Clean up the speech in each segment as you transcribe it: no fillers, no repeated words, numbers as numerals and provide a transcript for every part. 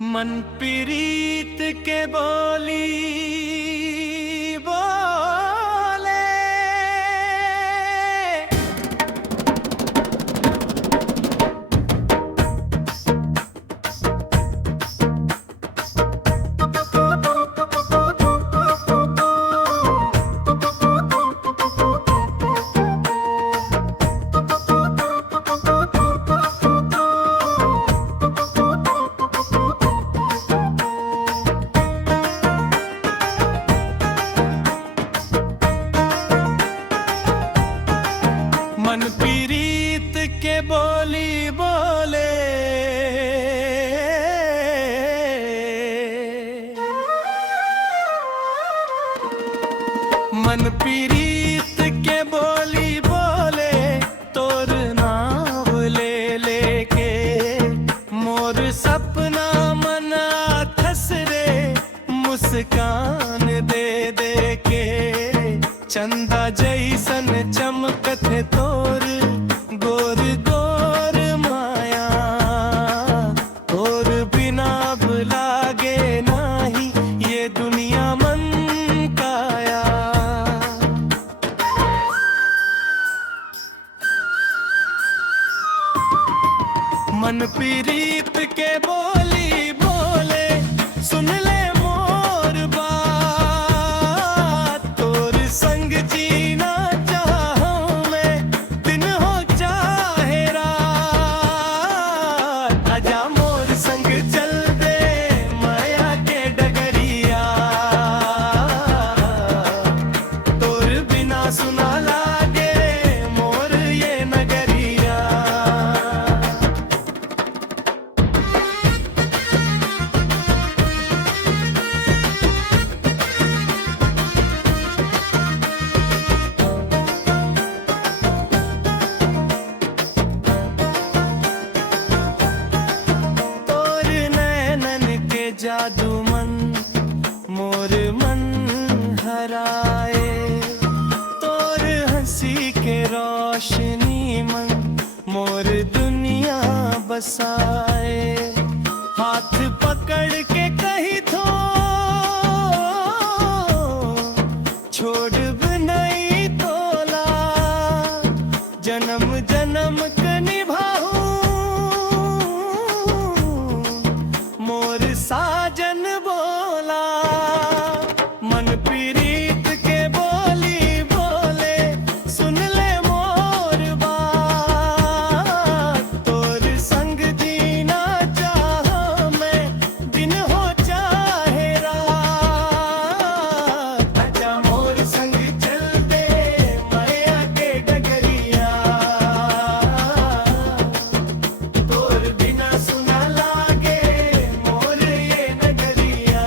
मन प्रीत के बोली बोले, मन प्रीत के बोली बोले, मन प्रीत के बोली बोले, तोर नाम ले लेके मोर सपना मना थस रे, मुस्कान दे दे के चंदा जैसन चमकत है तोर गोर गोर माया, तोर बिना लागे नाही ये दुनिया मन काया। मन प्रीत के बोली बोले, सुन ले मोर बात, तोर संग जीना चाहूं मैं, दिन हो चाहे रात, आजा मोर संग चल दे माया के डगरिया, तोर बिना सुना लागे मोर ये नगरिया। जादू मन मोर मन हराए, तोर हंसी के रोशनी मन मोर दुनिया बसाए, हाथ पकड़ के कहीं थो छोड़ नहीं तोला, जन्म जन्म के निभाऊं मोर साजन बोला। मन प्रीत के बोली बोले, सुन ले मोर बात, तोर संग जीना चाहूं मैं, दिन हो चाहे रात, आजा मोर संग चल दे माया के डगरिया, तोर बिना सुना लागे मोर ये नगरिया।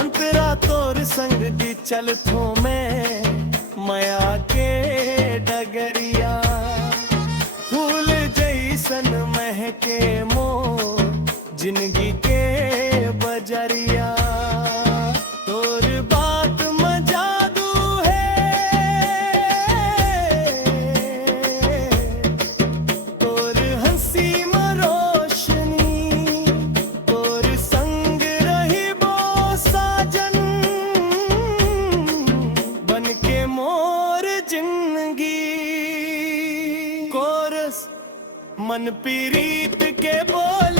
अंतरा तोर संग दी चल थो मैं माया के डगरिया, फूल जैसन महके मोर जिंदगी के बजरिया, तोर बात में जादू है, तोर हंसी में रोशनी, तोर संग रही बो साजन बन के मोर जिंदगी। कोरस मन प्रीत के बोल